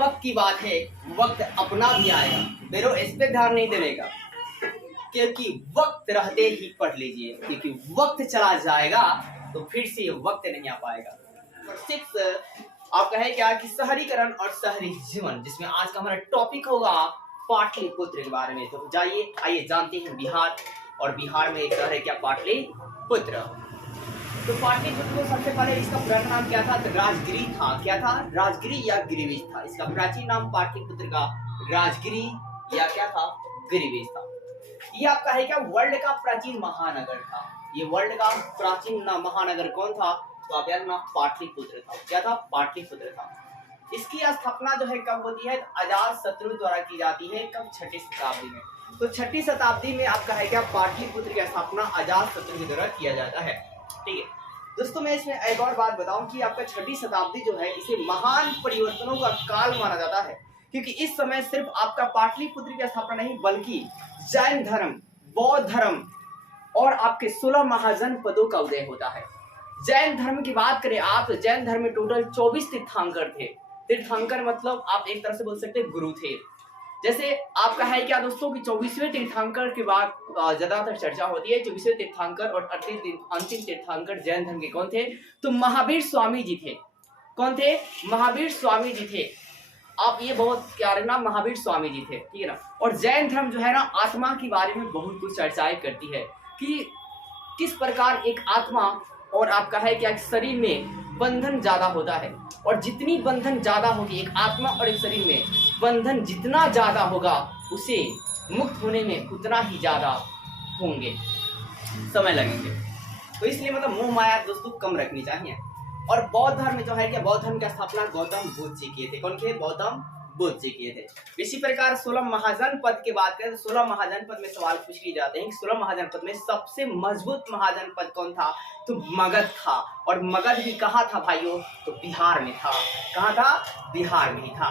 वक्त की बात है, वक्त अपना भी आएगा, मेरे इस पे ध्यान नहीं देने का, क्योंकि वक्त रहते ही पढ़ लीजिए, क्योंकि वक्त चला जाएगा तो फिर से ये वक्त नहीं आ पाएगा। 6 आपका है क्या कि शहरीकरण और शहरी जीवन, जिसमें आज का हमारा टॉपिक होगा पाटलिपुत्र के बारे में। तो जाइए आइए जानते हैं बिहार, और बिहार में एक शहर है क्या, पाटलिपुत्र। तो पाटलिपुत्र को सबसे पहले इसका पुराना नाम क्या था, तो राजगिरी था। क्या था, राजगिरी या गिरिवेश था। इसका प्राचीन नाम पाटलिपुत्र का राजगिरी या क्या था, गिरिवेश था। ये आपका है क्या, वर्ल्ड का प्राचीन महानगर था। ये वर्ल्ड का प्राचीन महानगर कौन था, तो आप यार ना पाटलिपुत्र था। क्या था, पाटलिपुत्र था। इसकी स्थापना जो है कब होती है, अजातशत्रु द्वारा की जाती है। कब, 6ठी शताब्दी में। तो 6ठी शताब्दी में आपका है क्या, पाटलिपुत्र की स्थापना अजातशत्रु के द्वारा किया जाता है। ठीक है दोस्तों, मैं इसमें एक और बात बताऊं कि आपका 6ठी शताब्दी जो है, इसे महान परिवर्तनों का काल माना जाता है, क्योंकि इस समय सिर्फ आपका पाटलिपुत्र की स्थापना नहीं, बल्कि जैन धर्म, बौद्ध धर्म और आपके 16 महाजनपदों का उदय होता है। जैन धर्म की बात करें आप, तो जैन धर्म में टोटल 24 तीर्थंकर थे। तीर्थंकर मतलब आप एक तरह से बोल सकते हैं गुरु थे। जैसे आपका है क्या दोस्तों कि 24वें तीर्थंकर के बाद ज्यादातर चर्चा होती है। 24वें तीर्थंकर और अंतिम तीर्थंकर जैन धर्म के कौन थे, तो महावीर स्वामी जी थे। कौन थे, महावीर स्वामी जी थे। आप ये बहुत क्या रखना, महावीर स्वामी जी थे, ठीक है ना। और जैन धर्म जो है ना, आत्मा के बारे में बहुत कुछ चर्चाएं करती है कि किस प्रकार एक आत्मा और आपका है क्या शरीर में बंधन ज्यादा होता है, और जितनी बंधन ज्यादा होगी एक आत्मा और एक शरीर में, बंधन जितना ज्यादा होगा उसे मुक्त होने में उतना ही ज्यादा होंगे, समय लगेंगे। तो इसलिए मतलब मोह माया दोस्तों कम रखनी चाहिए। और बौद्ध धर्म जो है क्या, बौद्ध धर्म की स्थापना गौतम बुद्ध जी किए थे। कौन किए, गौतम बुद्ध जी किए थे। इसी प्रकार 16 महाजनपद की बात करें तो 16 महाजनपद में सवाल पूछ लिए जाते हैं कि 16 महाजनपद में सबसे मजबूत महाजनपद कौन था, तो मगध था। और मगध भी कहाँ था भाइयों, तो बिहार में था। कहाँ था, बिहार में ही था।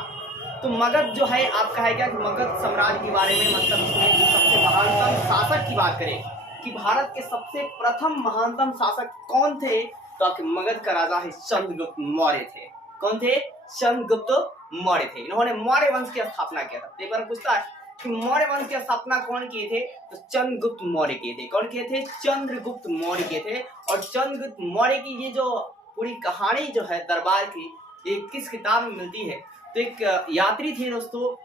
तो मगध जो है आपका है क्या, मगध साम्राज्य के बारे में मतलब इसमें जो सबसे महानतम शासक की बात करें कि भारत के सबसे प्रथम महानतम शासक कौन थे, तो मगध का राजा है चंद्रगुप्त मौर्य थे। कौन थे, चंद्रगुप्त मौर्य थे। इन्होंने मौर्य वंश की स्थापना किया था। पेपर में पूछता है कि मौर्य वंश की स्थापना कौन किए थे, तो चंद्रगुप्त मौर्य किए थे। कौन किए थे, चंद्रगुप्त मौर्य किए थे। और चंद्रगुप्त मौर्य की ये जो पूरी कहानी जो है दरबार की, ये किस किताब में मिलती है, तो एक यात्री थे दोस्तों,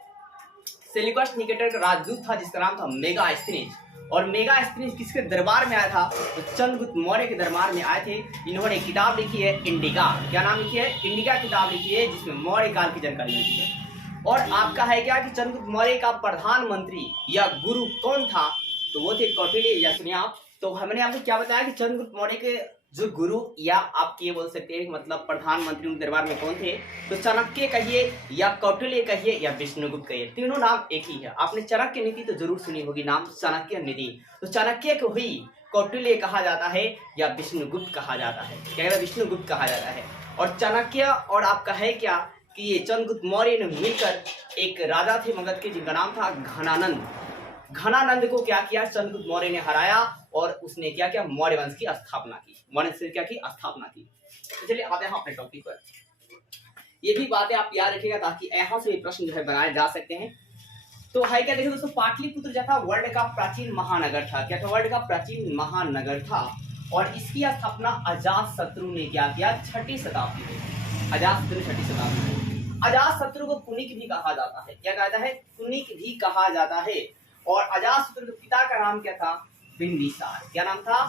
सेल्यूकस निकेटर का राजदूत था जिसका नाम था मेगास्थनीज। और मेगास्थनीज किसके दरबार में आया था, तो चंद्रगुप्त मौर्य के दरबार में आए थे। इन्होंने किताब लिखी है इंडिका। क्या नाम लिखी है, इंडिका किताब लिखी है, जिसमें मौर्य काल की जानकारी मिलती है। और आपका है क्या कि चंद्रगुप्त मौर्य का प्रधानमंत्री या गुरु कौन था, तो वो थे कौटिल्य। या सुनिए आप, तो हमने आपको क्या बताया कि चंद्रगुप्त मौर्य के जो गुरु या आप ये बोल सकते हैं मतलब प्रधानमंत्री उनके दरबार में कौन थे, तो चाणक्य कहिए या कौटिल्य कहिए या विष्णुगुप्त कहिए, तीनों नाम एक ही है। आपने चाणक्य नीति तो जरूर सुनी होगी, नाम चाणक्य नीति। तो चाणक्य को ही कौटिल्य कहा जाता है या विष्णुगुप्त कहा जाता है। क्या कहता है, विष्णुगुप्त कहा जाता है। और चाणक्य और आपका है क्या कि ये चंद्रगुप्त मौर्य ने मिलकर एक राजा थे मगध के, जिनका नाम था घनानंद। घनानंद को क्या किया, चंद्रगुप्त मौर्य ने हराया और उसने क्या किया, मौर्य वंश की स्थापना की। मौर्य वंश क्या की, स्थापना की। तो चलिए आते हैं अपने टॉपिक पर। ये भी बातें आप याद रखिएगा ताकि यहाँ से भी प्रश्न जो है बनाए जा सकते हैं। तो है क्या, देखो दोस्तों, पाटलिपुत्र जो था वर्ल्ड का प्राचीन महानगर था। क्या था, वर्ल्ड का प्राचीन महानगर था। और इसकी स्थापना अजातशत्रु ने क्या किया, 6ठी शताब्दी में। अजातशत्रु 6ठी शताब्दी में। अजातशत्रु को कुनिक भी कहा जाता है। क्या कहता है, कुनिक भी कहा जाता है। और अजातशत्रु के पिता का नाम क्या था, बिंबिसार। क्या नाम था,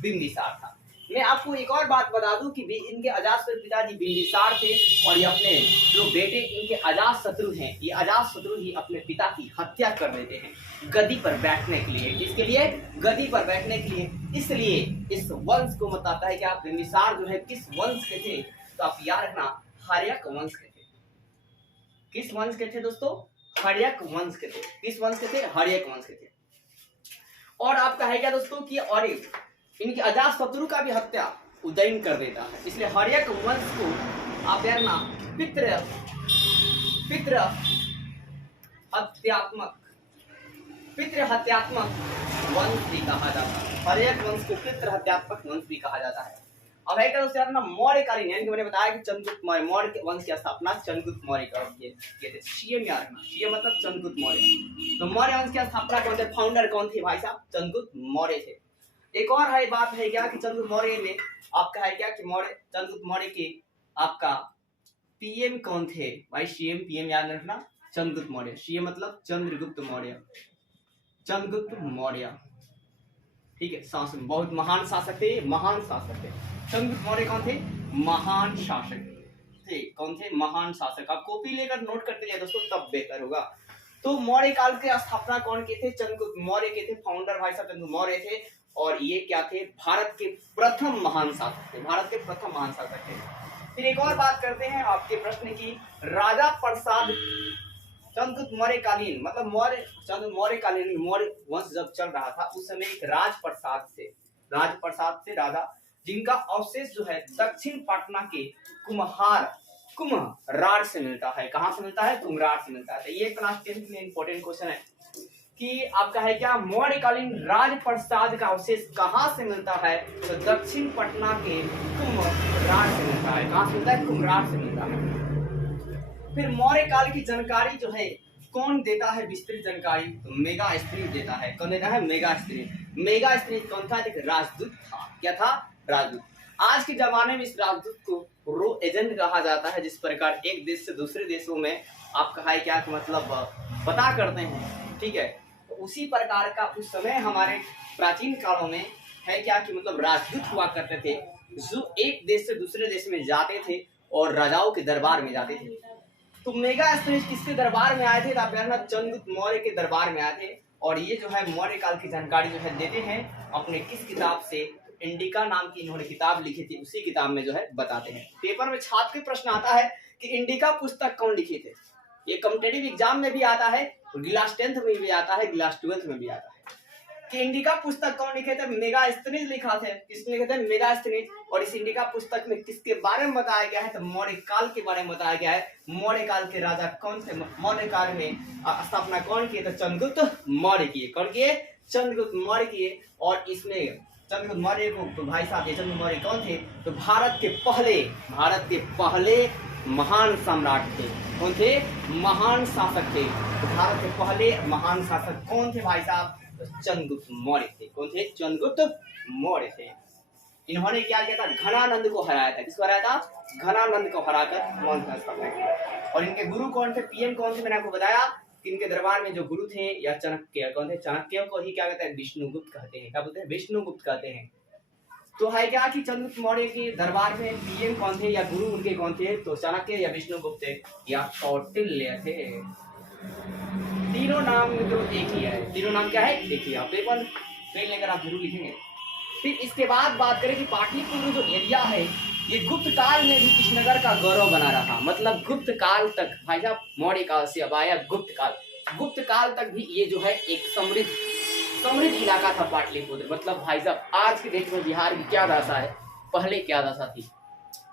बिंबिसार था। मैं आपको एक और बात बता दूं कि इनके अजातशत्रु पिताजी बिंबिसार थे, और ये अपने जो बेटे इनके अजातशत्रु हैं, ये अजातशत्रु ही अपने पिता की हत्या कर देते हैं गद्दी पर बैठने के लिए। किसके लिए, गद्दी पर बैठने के लिए। इसलिए इस वंश को बताता है कि आप बिंबिसार जो है किस वंश के थे, तो आप याद रखना हर्यक वंश के थे। किस वंश के थे दोस्तों, हर्यक वंश के थे। किस वंश के थे, हर्यक वंश के थे। और आपका है क्या दोस्तों कि और इनके अजातशत्रु का भी हत्या उदयन कर देता है। इसलिए हर्यक वंश को आप यार ना पितृ हत्यात्मक वंश भी कहा जाता है। हर्यक वंश को पितृ हत्यात्मक वंश भी कहा जाता है। अब है क्या दोस्तों अपना मौर्यकालीन, यानी कि मैंने बताया कि चंद्रगुप्त मौर्य, मौर्य के वंश की स्थापना चंद्रगुप्त मौर्य किए थे। सीएम याद रखना, सीएम मतलब चंद्रगुप्त मौर्य। तो मौर्य वंश की स्थापना कौन थे, फाउंडर कौन थे भाई साहब, चंद्रगुप्त मौर्य थे। एक और है बात है क्या कि चंद्रगुप्त मौर्य में आपका है क्या कि चंद्रगुप्त मौर्य के आपका पीएम कौन थे भाई, सीएम पीएम याद रखना, चंद्रगुप्त मौर्य। सीएम मतलब चंद्रगुप्त मौर्य, चंद्रगुप्त मौर्य, ठीक है। शासक, बहुत महान शासक थे, महान शासक थे। चंद्रगुप्त मौर्य कौन थे, महान शासक थे। कौन थे, महान शासक। आप कॉपी लेकर नोट करते जाए दोस्तों तब बेहतर होगा। तो मौर्य काल के स्थापना कौन के थे, चंद्रगुप्त मौर्य के थे। फाउंडर भाई साहब चंद्रगुप्त मौर्य थे। और ये क्या थे, भारत के प्रथम महान शासक थे, भारत के प्रथम महान शासक थे। फिर एक और बात करते हैं आपके प्रश्न की, राजा प्रसाद चंद्रगुप्त मौर्य कालीन, मतलब मौर्य कालीन, मौर्य वंश जब चल रहा था उस समय एक राजप्रसाद से राजा, जिनका अवशेष जो है दक्षिण पटना के कुम्हरार से मिलता है। कहां से मिलता है, कुम्हरार से मिलता है। तो ये क्लास 10 में इंपॉर्टेंट क्वेश्चन है कि आपका है क्या, मौर्यकालीन राजप्रसाद का अवशेष कहां से मिलता है, तो दक्षिण पटना के कुम्हरार से मिलता है। कहां से मिलता है, कुम्हरार से मिलता है। फिर मौर्य काल की जानकारी जो है कौन देता है, विस्तृत जानकारी, तो मेगास्थनीज देता है। कौन देता है, मेगास्थनीज कौन था, एक राजदूत था। क्या था, राजदूत। आज के जमाने में इस राजदूत को रो एजेंट कहा जाता है, जिस प्रकार एक देश से दूसरे देशों में आपका है क्या मतलब पता करते हैं, ठीक है। तो उसी प्रकार का उस समय हमारे प्राचीन कालों में है क्या कि मतलब राजदूत हुआ करते थे, जो एक देश से दूसरे देश में जाते थे और राजाओं के दरबार में जाते थे। तो मेगास्थनीज किसके दरबार में आए थे, चंद्रगुप्त मौर्य के दरबार में आए थे। और ये जो है मौर्य काल की जानकारी जो है देते हैं अपने किस किताब से, इंडिका नाम की इन्होंने किताब लिखी थी, उसी किताब में जो है बताते हैं। पेपर में छात्र के प्रश्न आता है कि इंडिका पुस्तक कौन लिखे थे। ये कॉम्पिटिटिव एग्जाम में भी आता है, क्लास 10th में भी आता है, क्लास 12th में भी आता है कि इंडिका पुस्तक कौन लिखे थे, मेगास्थनीज लिखा थे। किसने लिखे थे, मेगास्थनीज। और इस इंडिका पुस्तक में किसके बारे में बताया गया है, तो मौर्य काल के बारे में बताया गया है। मौर्य काल के राजा कौन थे, मौर्य काल में स्थापना कौन किए, तो चंद्रगुप्त मौर्य किए। कौन किए, चंद्रगुप्त मौर्य किए। और इसमें चंद्रगुप्त मौर्य को तो भाई साहब, ये चंद्रगुप्त मौर्य कौन थे, तो भारत के पहले महान सम्राट थे। कौन थे, महान शासक थे। तो भारत के पहले महान शासक कौन थे भाई साहब, तो चंद्रगुप्त मौर्य थे। कौन थे, चंद्रगुप्त मौर्य थे। इन्होंने क्या किया था, घनानंद को हराया था। किसको हराया था, घनानंद को हराकर मौर्य का स्थापना की। और इनके गुरु कौन थे, पीएम कौन थे, मैंने आपको बताया कि इनके दरबार में जो गुरु थे या चाणक्य, कौन थे, चाणक्य को ही क्या कहते हैं, विष्णुगुप्त कहते हैं। क्या बोलते हैं, विष्णुगुप्त कहते हैं। तो है क्या कि चंद्रगुप्त मौर्य के दरबार में पीएम कौन थे या गुरु उनके कौन थे, तो चाणक्य या विष्णुगुप्त थे या कौटिल्य थे। तीनों नाम जो एक ही है, तीनों नाम क्या है, देखिए आप पेपर पेन लेकर आप जरूर लिखेंगे। फिर इसके बाद बात करें कि पाटलिपुत्र जो एरिया है, ये गुप्त काल में भी कृष्णनगर का गौरव बना रहा। मतलब गुप्त काल तक भाई साहब, मौर्य काल से अब आया गुप्त काल तक भी ये जो है एक समृद्ध इलाका था पाटलिपुत्र। मतलब भाई साहब आज के डेट में बिहार की क्या दशा है, पहले क्या दशा थी।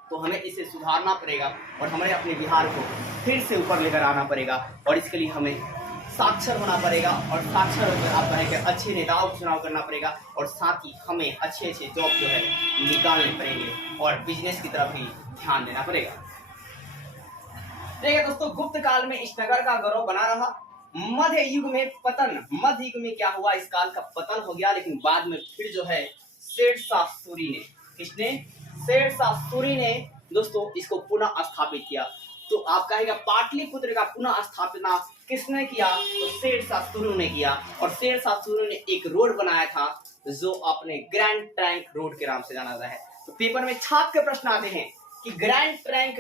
तो हमें इसे सुधारना पड़ेगा और हमें अपने बिहार को फिर से ऊपर लेकर आना पड़ेगा। और इसके लिए हमें साक्षर होना पड़ेगा और साक्षर होकर आपका है कि अच्छे नेताओं को चुनाव करना पड़ेगा। और साथ ही हमें अच्छे जॉब जो है निकालने पड़ेंगे और बिजनेस की तरफ ही ध्यान देना पड़ेगा। देखिए दोस्तों, गुप्त काल में इस नगर का गौरव बना रहा। मध्य युग में क्या हुआ, इस काल का पतन हो गया। लेकिन बाद में फिर जो है शेरशाह सूरी ने दोस्तों इसको पुनः स्थापित किया। तो आप कहेगा पाटलिपुत्र का पुनः स्थापना किसने किया, तो शेरशाह सूरी ने किया। और शेरशाह सूरी ने एक रोड बनाया था जो अपने ग्रैंड ट्रंक रोड के नाम से जाना जाता है। तो पेपर में छात्र के प्रश्न आते हैं कि ग्रैंड ट्रंक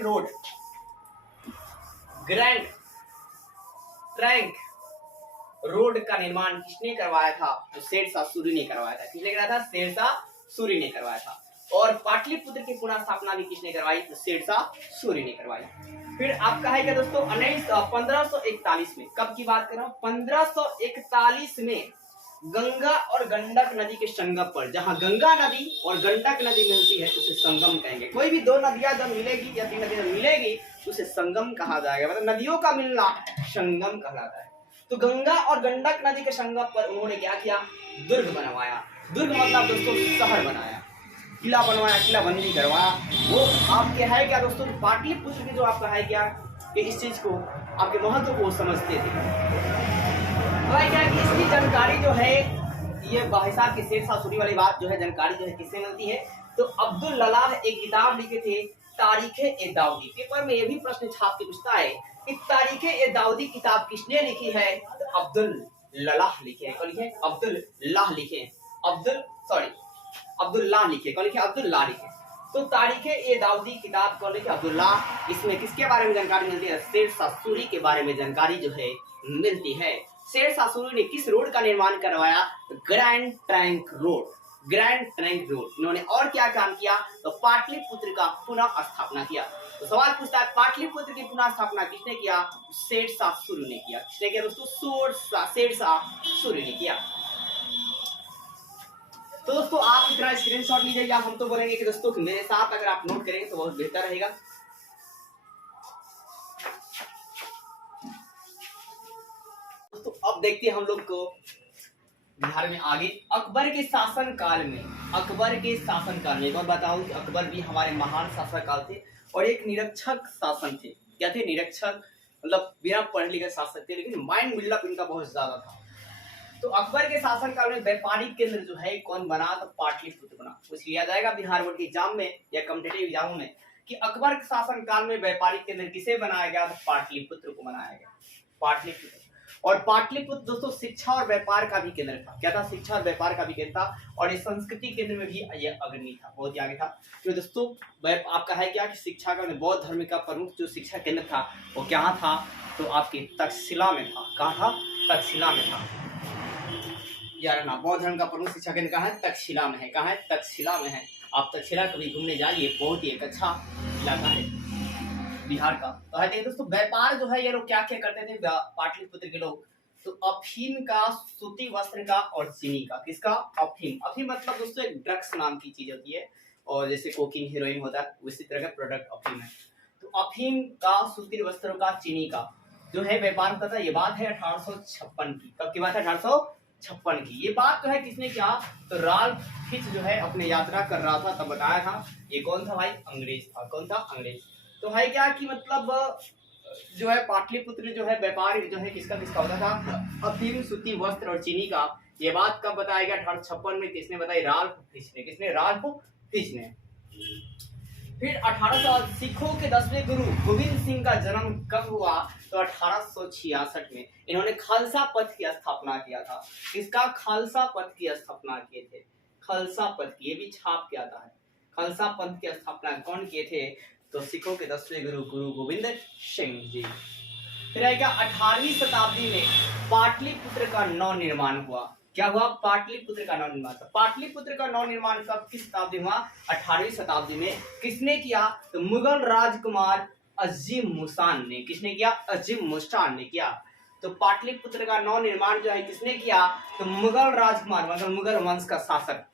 रोड का निर्माण किसने करवाया था, तो शेरशाह सूरी ने करवाया था। किसने करवाया था, शेरशाह सूरी ने करवाया था। और पाटलिपुत्र की पुनः स्थापना भी किसने करवाई, तो शेरशाह सूरी ने करवाई। फिर आपका है क्या दोस्तों 1541 में, कब की बात कर रहा हूं, 1541 में गंगा और गंडक नदी के संगम पर, जहां गंगा नदी और गंडक नदी मिलती है उसे संगम कहेंगे। कोई भी दो नदियां जब मिलेगी या तीन नदियां मिलेगी उसे संगम कहा जाएगा। मतलब नदियों का मिलना संगम कहलाता है। तो गंगा और गंडक नदी के संगम पर उन्होंने क्या किया, दुर्ग बनवाया। दुर्ग मतलब दोस्तों शहर बनाया। किला बनवाया, किला बंदी करवाया, वो आपके है क्या दोस्तों, पाटलिपुत्र के जो आपका है क्या कि इस चीज को आपके महत्व को समझते थे। तो है क्या कि इसकी जानकारी जो है ये बाहिसाब की शेरशाह सूरी वाली बात जो है जानकारी जो है किससे मिलती है, तो अब्दुल ललाह एक किताब लिखे थे तारीख-ए-दाऊदी। पेपर में ये भी प्रश्न छाप के पूछता है कि तारीख-ए-दाऊदी किताब किसने लिखी है, तो अब्दुल ललाह लिखे हैं। कौन लिखे? अब्दुल्लाह लिखे हैं। अब्दुल्लाह लिखे। कौन लिखे? अब्दुल्लाह लिखे। तो तारीख-ए-दाऊदी किताब कौन लिखे? अब्दुल्लाह। इसमें किसके बारे में जानकारी मिलती है? शेरशाह सूरी के बारे में जानकारी जो है मिलती है। शेरशाह सूरी ने किस रोड का निर्माण करवाया? Grand trunk road. Grand trunk road. इन्होंने और क्या काम किया? तो पाटलिपुत्र का पुनः स्थापना किया। तो सवाल पूछता है पाटलिपुत्र की पुनः स्थापना किसने किया? शेरशाह सूरी ने किया। किसने किया दोस्तों? शेरशाह सूरी ने किया। तो दोस्तों आप इतना स्क्रीनशॉट लीजिएगा। हम तो बोलेंगे कि दोस्तों मेरे साथ अगर आप नोट करेंगे तो बहुत बेहतर रहेगा। दोस्तों अब देखते हैं हम लोग को बिहार में आगे अकबर के शासन काल में, एक बार बताऊं कि अकबर भी हमारे महान शासक काल थे और एक निरक्षर शासन थे। क्या थे? निरक्षर, मतलब बिना पढ़े लिखे शासक थे, लेकिन माइंड बिल्डअप इनका बहुत ज्यादा था। तो अकबर के शासन काल में व्यापारिक केंद्र जो है कौन बना? तो पाटलिपुत्र बना। कुछ लिया जाएगा बिहार बोर्ड के एग्जाम में या कॉम्पिटिटिव एग्जाम में कि अकबर के शासन काल में व्यापारिक केंद्र किसे बनाया गया? तो पाटलिपुत्र को बनाया गया। पाटलिपुत्र। और पाटलिपुत्र दोस्तों शिक्षा और व्यापार का भी केंद्र था। क्या था? शिक्षा और व्यापार का भी केंद्र था और ये संस्कृति केंद्र में भी ये अग्रणी था, बहुत ही आगे था। तो दोस्तों आपका है क्या कि शिक्षा का बौद्ध धर्म का प्रमुख जो शिक्षा केंद्र था वो क्या था? तो आपके तक्षशिला में था। कहाँ था? तक्षशिला में था। यार ना, बौद्ध धर्म का प्रमुख शिक्षा केंद्र कहाँ है? तक्षशिला में है। कहाँ है? तक्षशिला में है। आप तक्षशिला कभी घूमने जाइए, बहुत ही एक अच्छा इलाका है बिहार का। तो है दोस्तों व्यापार जो है ये लोग क्या क्या करते थे पाटलिपुत्र के लोग? तो अफीम का, सूती वस्त्र का और चीनी का। किसका? अफीम। अफीम मतलब दोस्तों एक ड्रग्स नाम की चीज होती है और जैसे कोकीन, हीरोइन होता है उसी तरह का प्रोडक्ट अफीम है। तो अफीम का, सूती वस्त्रों का, चीनी का जो है व्यापार करता है। ये बात है 1856 की। कब की बात है? 1856 की। ये बात जो है किसने किया? तो राल्फ फिच जो है अपने यात्रा कर रहा था तब बताया था। ये कौन था भाई? अंग्रेज था। कौन था? अंग्रेज। तो है क्या कि मतलब जो है पाटलिपुत्र जो है व्यापार जो है किसका होता था? अफीम, सूती वस्त्र और चीनी का। ये बात कब बताया गया? 1856 में। किसने बताई? राल्फ फिच ने। किसने? राल्फ फिच ने। फिर 1800 सिखों के 10वें गुरु गोविंद सिंह का जन्म कब हुआ? तो 1866 में। इन्होंने खालसा पंथ की स्थापना किया था। किसका? खालसा पंथ की स्थापना किए थे। खालसा पंथ की, ये भी छाप के आता है। खालसा पंथ की स्थापना कौन किए थे? तो सिखों के 10वें गुरु गोविंद सिंह जी। फिर आएगा 18वीं शताब्दी में पाटलिपुत्र का नव निर्माण हुआ। क्या हुआ? पाटलिपुत्र का नव निर्माण। पाटलिपुत्र का नव निर्माण कब, किस शताब्दी हुआ? 18वीं शताब्दी में। किसने किया? तो मुगल राजकुमार अजीम मुसान ने। किसने किया? अजीम मुसान ने किया। तो पाटलिपुत्र का नव निर्माण जो है किसने किया? तो मुगल राजकुमार, मतलब मुगल वंश का शासक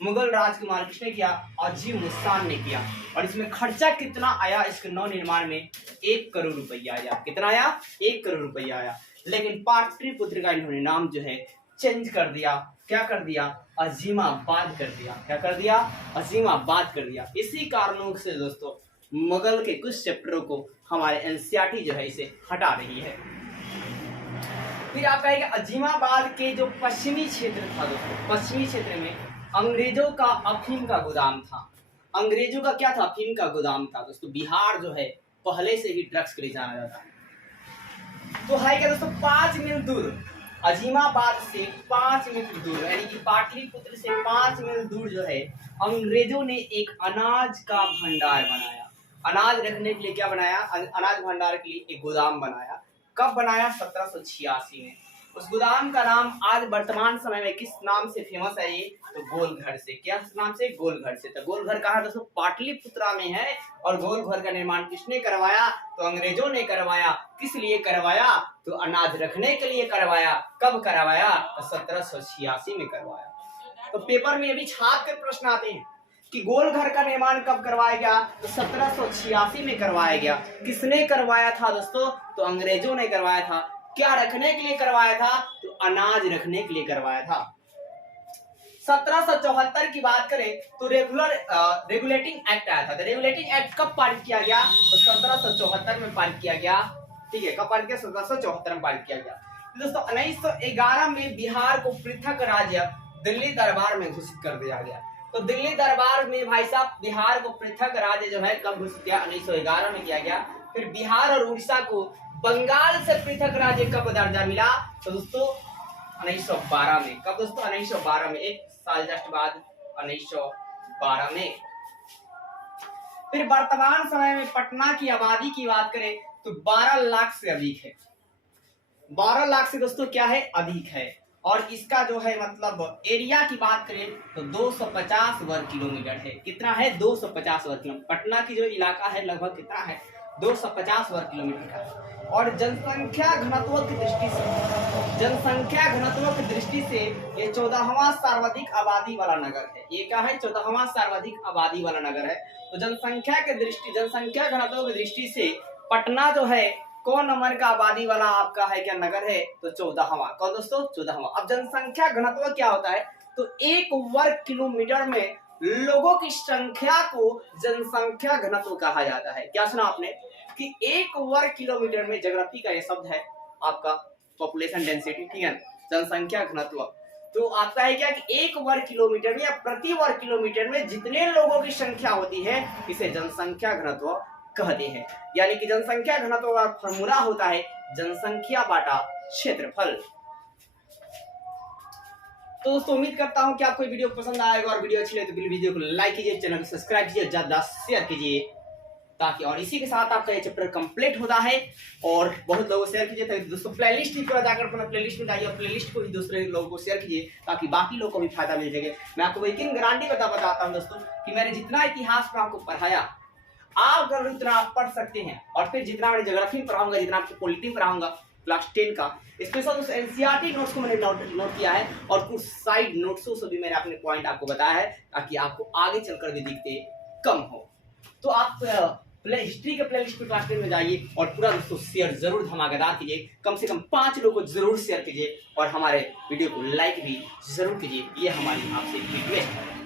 मुगल राजकुमार किसने किया? अजीम मुसान ने किया। और इसमें खर्चा कितना आया इसके नव निर्माण में? 1 करोड़ रुपया आया। कितना आया? 1 करोड़ रुपया आया। लेकिन पाटलिपुत्र का इन्होंने नाम जो है चेंज कर दिया। क्या कर दिया? अजीमाबाद कर दिया। क्या कर दिया? अजीमाबाद कर दिया। इसी कारणों से दोस्तों मुगल के कुछ चैप्टरों को हमारे एनसीईआरटी जो है इसे हटा रही है। फिर आप कहेंगे अजीमाबाद के जो पश्चिमी क्षेत्र था दोस्तों, पश्चिमी क्षेत्र में अंग्रेजों का अफीम का गोदाम था। अंग्रेजों का क्या था? अफीम का गोदाम था। दोस्तों बिहार जो है पहले से ही ड्रग्स के लिए जाना जाता है। तो है क्या दोस्तों 5 मील दूर, अजीमाबाद से 5 मील दूर, यानी कि पाटलिपुत्र से 5 मील दूर जो है अंग्रेजों ने एक अनाज का भंडार बनाया। अनाज रखने के लिए क्या बनाया? अनाज भंडार के लिए एक गोदाम बनाया। कब बनाया? 1786 में। उस गोदाम का नाम आज वर्तमान समय में किस नाम से फेमस है? ये तो गोलघर से। क्या नाम से? गोलघर से। तो गोलघर कहाँ दोस्तों? पाटलिपुत्रा में है। और गोलघर का निर्माण किसने करवाया? तो अंग्रेजों ने करवाया। किस लिए करवाया? तो अनाज रखने के लिए करवाया। कब करवाया? तो 1786 में करवाया। तो पेपर में ये भी छाप के प्रश्न आते हैं कि गोलघर का निर्माण कब करवाया गया? तो 1786 में करवाया गया। किसने करवाया था दोस्तों? तो अंग्रेजों ने करवाया था। क्या रखने के लिए करवाया था? तो अनाज रखने के लिए करवाया था। 1774 की बात करें तो रेगुलेटिंग एक्ट आया था। रेगुलेटिंग एक्ट कब पारित किया गया? तो 1774 में पारित किया गया। ठीक है, कब पारित किया? 1774 में पारित किया गया। दोस्तों 1911 में बिहार को पृथक राज्य दिल्ली दरबार में घोषित कर दिया गया। तो दिल्ली दरबार में भाई साहब बिहार को पृथक राज्य जो है कब घोषित किया? 1911 में किया गया। फिर बिहार और उड़ीसा को बंगाल से पृथक राज्य कब दर्जा मिला? तो दोस्तों 1912 में। कब दोस्तों? 1912 में, एक साल जस्ट बाद 1912 में। फिर वर्तमान समय में पटना की आबादी की बात करें तो 12 लाख से अधिक है। 12 लाख से दोस्तों क्या है? अधिक है। और इसका जो है मतलब एरिया की बात करें तो 250 वर्ग किलोमीटर है। कितना है? 250 वर्ग किलोमीटर। पटना की जो इलाका है लगभग कितना है? 250 वर्ग किलोमीटर का। और जनसंख्या घनत्व की दृष्टि से ये 14वां सर्वाधिक आबादी वाला नगर है। ये क्या है? 14वां सर्वाधिक आबादी वाला नगर है। तो जनसंख्या घनत्व की दृष्टि से पटना जो है कौन नंबर का आबादी वाला आपका है क्या नगर है? तो 14वां। कौन दोस्तों? 14वां। अब जनसंख्या घनत्व क्या होता है? तो 1 वर्ग किलोमीटर में लोगों की संख्या को जनसंख्या घनत्व कहा जाता है। क्या सुना आपने? कि 1 वर्ग किलोमीटर में, ज्योग्राफी का ये शब्द है आपका पॉपुलेशन डेंसिटी, ठीक है, जनसंख्या घनत्व। तो आपका है क्या कि 1 वर्ग किलोमीटर में या प्रति वर्ग किलोमीटर में जितने लोगों की संख्या होती है इसे जनसंख्या घनत्व कहते हैं। यानी कि जनसंख्या घनत्व का फॉर्मूला होता है जनसंख्या बाटा क्षेत्रफल। तो दोस्तों उम्मीद करता हूं कि आपको वीडियो पसंद आएगा, और वीडियो अच्छी लगे तो वीडियो को लाइक कीजिए, चैनल को सब्सक्राइब कीजिए, ज्यादा शेयर कीजिए, ताकि और इसी के साथ आपका ये चैप्टर कंप्लीट होता है। और बहुत लोगों को शेयर कीजिए ताकि दोस्तों प्लेलिस्ट की तरह जाकर अपना प्लेलिस्ट में जाइए और प्लेलिस्ट को भी दूसरे लोगों को शेयर कीजिए ताकि बाकी लोगों को भी फायदा मिल जाएगा। मैं आपको यकीन गारंटी बताता हूं दोस्तों कि मैंने जितना इतिहास पर आपको पढ़ाया आप अगर उतना आप पढ़ सकते हैं, और फिर जितना मैंने ज्योग्राफी में पढ़ाऊंगा, जितना आपको पॉलिटी पढ़ाऊंगा क्लास 10 का, स्पेशल उस एनसीईआरटी नोट्स को मैंने नोट किया है, और कुछ साइड नोट्सों से भी मैंने अपने पॉइंट आपको बताया है ताकि आपको आगे चलकर भी दिक्कतें कम हो। तो आप हिस्ट्री के प्लेलिस्ट पे क्लास 10 में जाइए और पूरा दोस्तों शेयर जरूर धमाकेदार कीजिए, कम से कम 5 लोगों को जरूर शेयर कीजिए और हमारे वीडियो को लाइक भी जरूर कीजिए। ये हमारी आपसे रिक्वेस्ट है।